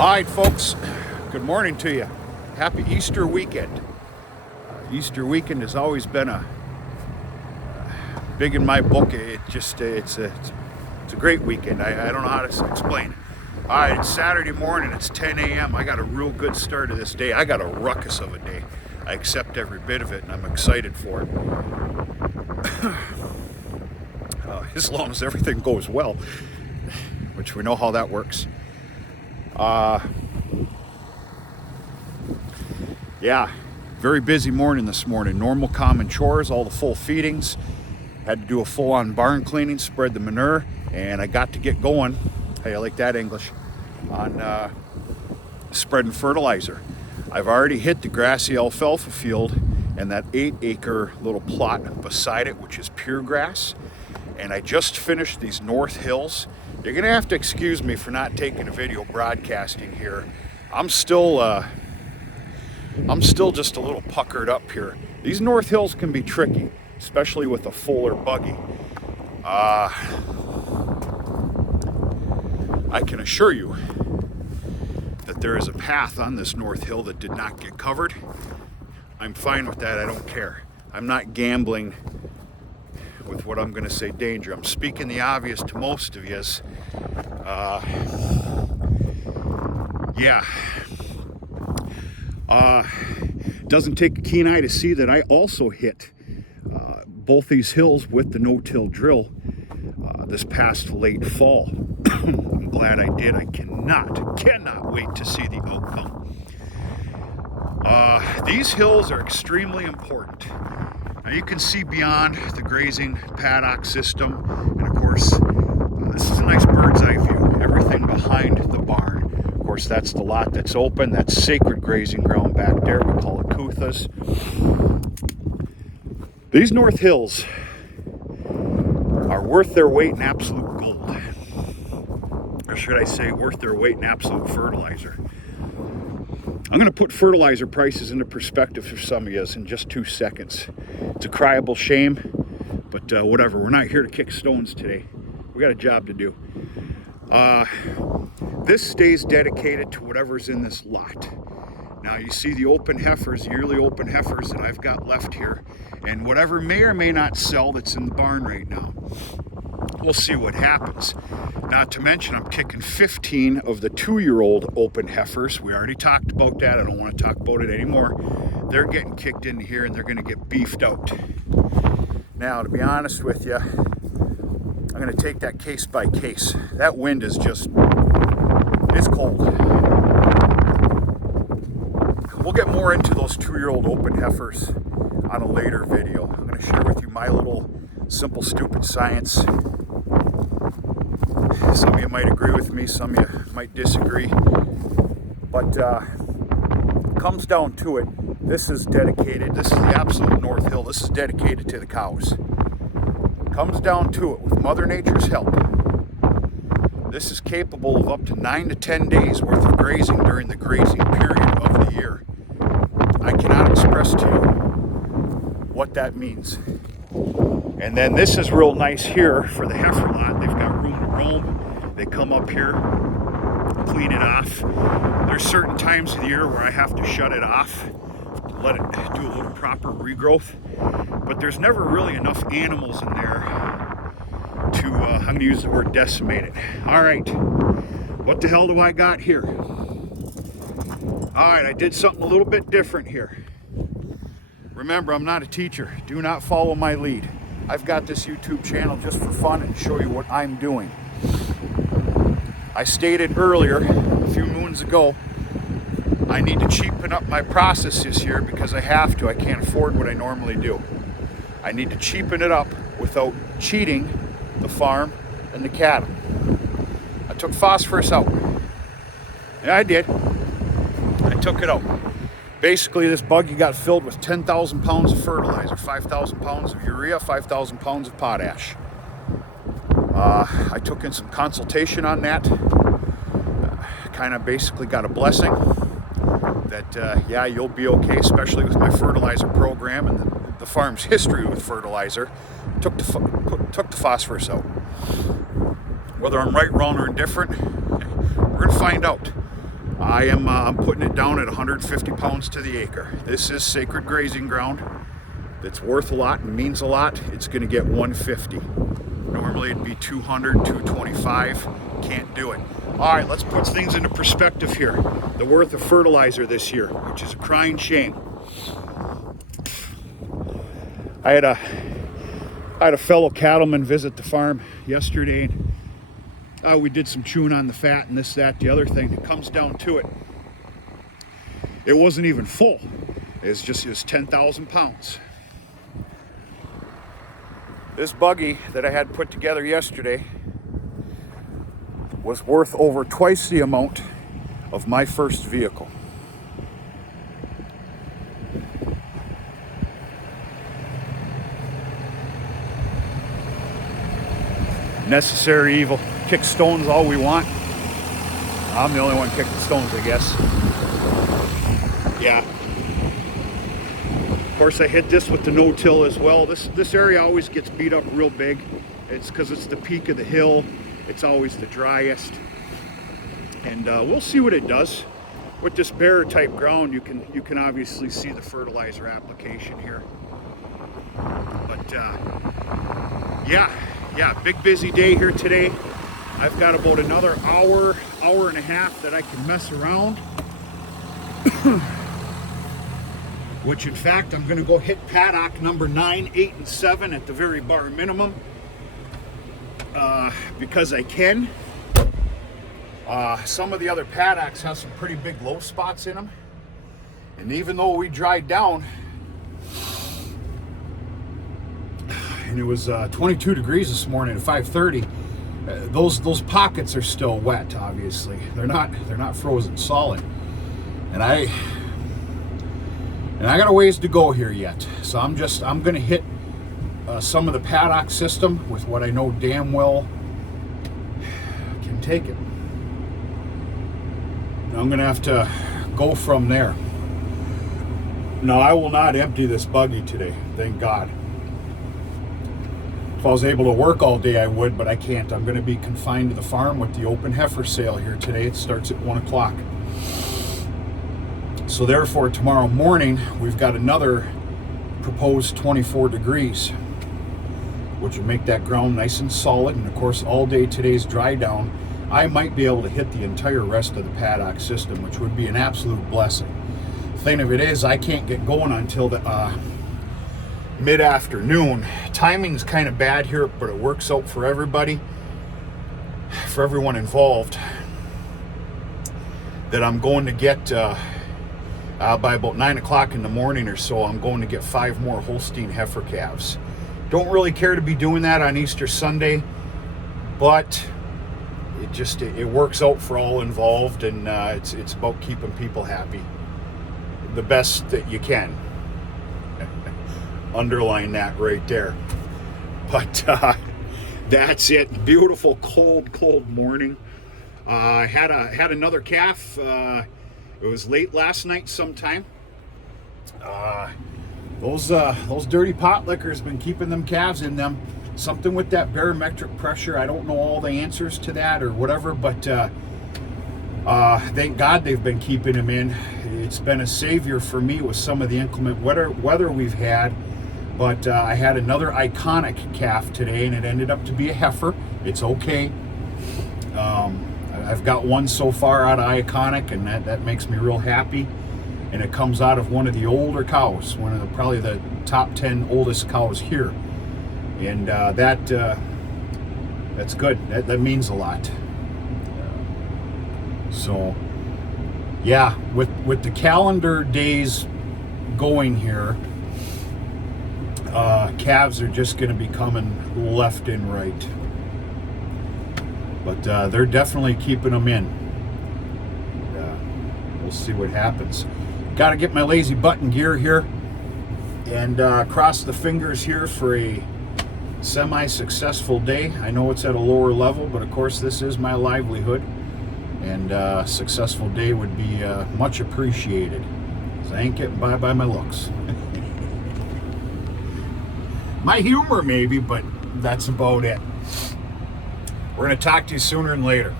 All right, folks, good morning to you. Happy Easter weekend. Easter weekend has always been big in my book. It's a great weekend. I don't know how to explain it. All right, it's Saturday morning. It's 10 a.m. I got a real good start of this day. I got a ruckus of a day. I accept every bit of it, and I'm excited for it. As long as everything goes well, which we know how that works. Yeah, very busy morning this morning. Normal common chores, all the full feedings. Had to do a full-on barn cleaning, spread the manure, and I got to get going. Hey, I like that English. On spreading fertilizer. I've already hit the grassy alfalfa field and that 8-acre little plot beside it, which is pure grass. And I just finished these North Hills. You're gonna have to excuse me for not taking a video broadcasting here. I'm still just a little puckered up here. These North Hills can be tricky, especially with a fuller buggy. I can assure you that there is a path on this North Hill that did not get covered. I'm fine with that, I don't care. I'm not gambling with what I'm gonna say danger. I'm speaking the obvious to most of you. Doesn't take a keen eye to see that I also hit both these hills with the no-till drill this past late fall. I'm glad I did. I cannot wait to see the outcome. These hills are extremely important. Now you can see beyond the grazing paddock system, and of course, this is a nice bird's eye view. Everything behind the barn. Of course, that's the lot that's open. That's sacred grazing ground back there. We call it Kuthas. These North Hills are worth their weight in absolute gold. Or should I say, worth their weight in absolute fertilizer. I'm going to put fertilizer prices into perspective for some of you in just 2 seconds. It's a cryable shame, but whatever. We're not here to kick stones today. We got a job to do. This stays dedicated to whatever's in this lot. Now you see the open heifers, yearly open heifers that I've got left here, and whatever may or may not sell that's in the barn right now. We'll see what happens. Not to mention I'm kicking 15 of the 2-year-old open heifers. We already talked about that. I don't want to talk about it anymore. They're getting kicked in here and they're going to get beefed out. Now, to be honest with you, I'm going to take that case by case. That wind is just, it's cold. We'll get more into those 2-year-old open heifers on a later video. I'm going to share with you my little simple, stupid science. Some of you might agree with me, some of you might disagree. But comes down to it, this is dedicated, this is the absolute North Hill, this is dedicated to the cows. Comes down to it, with Mother Nature's help, this is capable of up to 9 to 10 days worth of grazing during the grazing period of the year. I cannot express to you what that means. And then this is real nice here for the heifer lot. They've got room to roam. They come up here, clean it off. There's certain times of the year where I have to shut it off, let it do a little proper regrowth. But there's never really enough animals in there to, I'm going to use the word decimate it. All right, what the hell do I got here? All right, I did something a little bit different here. Remember, I'm not a teacher. Do not follow my lead. I've got this YouTube channel just for fun and show you what I'm doing. I stated earlier, a few moons ago, I need to cheapen up my process this year because I have to. I can't afford what I normally do. I need to cheapen it up without cheating the farm and the cattle. I took phosphorus out. Yeah, I did. I took it out. Basically, this buggy got filled with 10,000 pounds of fertilizer, 5,000 pounds of urea, 5,000 pounds of potash. I took in some consultation on that. Kind of basically got a blessing that, yeah, you'll be okay, especially with my fertilizer program and the farm's history with fertilizer. Took the phosphorus out. Whether I'm right, wrong, or indifferent, we're going to find out. I'm putting it down at 150 pounds to the acre. This is sacred grazing ground. It's worth a lot and means a lot. It's going to get 150. Normally it'd be 200, 225. Can't do it. All right, let's put things into perspective here. The worth of fertilizer this year, which is a crying shame. I had a fellow cattleman visit the farm yesterday. We did some chewing on the fat and this, that, the other thing. It comes down to it. It wasn't even full. It was 10,000 pounds. This buggy that I had put together yesterday was worth over twice the amount of my first vehicle. Necessary evil. Kick stones all we want. I'm the only one kicking stones, I guess. Yeah. Of course, I hit this with the no-till as well. This area always gets beat up real big. It's because it's the peak of the hill. It's always the driest. And we'll see what it does. With this bare type ground, you can obviously see the fertilizer application here. But yeah, big busy day here today. I've got about another hour and a half that I can mess around. Which in fact, I'm gonna go hit paddock number 9, 8, and 7 at the very bare minimum. Because I can. Some of the other paddocks have some pretty big low spots in them. And even though we dried down, and it was 22 degrees this morning at 5:30, those pockets are still wet. Obviously, they're not frozen solid, and I got a ways to go here yet. So I'm gonna hit some of the paddock system with what I know damn well can take it. I'm gonna have to go from there. No, I will not empty this buggy today, thank God. If I was able to work all day, I would, but I can't. I'm going to be confined to the farm with the open heifer sale here today. It starts at 1 o'clock. So therefore, tomorrow morning, we've got another proposed 24 degrees, which will make that ground nice and solid. And of course, all day today's dry down, I might be able to hit the entire rest of the paddock system, which would be an absolute blessing. The thing of it is, I can't get going until the mid-afternoon. Timing's kind of bad here, but it works out for everybody, for everyone involved. That I'm going to get by about 9 o'clock in the morning or so, I'm going to get 5 more Holstein heifer calves. Don't really care to be doing that on Easter Sunday, but it works out for all involved, and it's about keeping people happy the best that you can. Underline that right there. But that's it. Beautiful cold morning. I had another calf. It was late last night sometime. Those dirty pot liquors been keeping them calves in them. Something with that barometric pressure. I don't know all the answers to that or whatever, but thank God they've been keeping them in. It's been a savior for me with some of the inclement weather we've had. But I had another iconic calf today, and it ended up to be a heifer. It's okay. I've got one so far out of iconic, and that makes me real happy. And it comes out of one of the older cows, probably the top 10 oldest cows here. And that's good. That means a lot. So, yeah, with the calendar days going here, calves are just going to be coming left and right. But they're definitely keeping them in. We'll see what happens. Got to get my lazy button gear here and cross the fingers here for a semi-successful day. I know it's at a lower level, but of course this is my livelihood, and a successful day would be much appreciated. So I ain't getting by my looks. My humor maybe, but that's about it. We're going to talk to you sooner than later.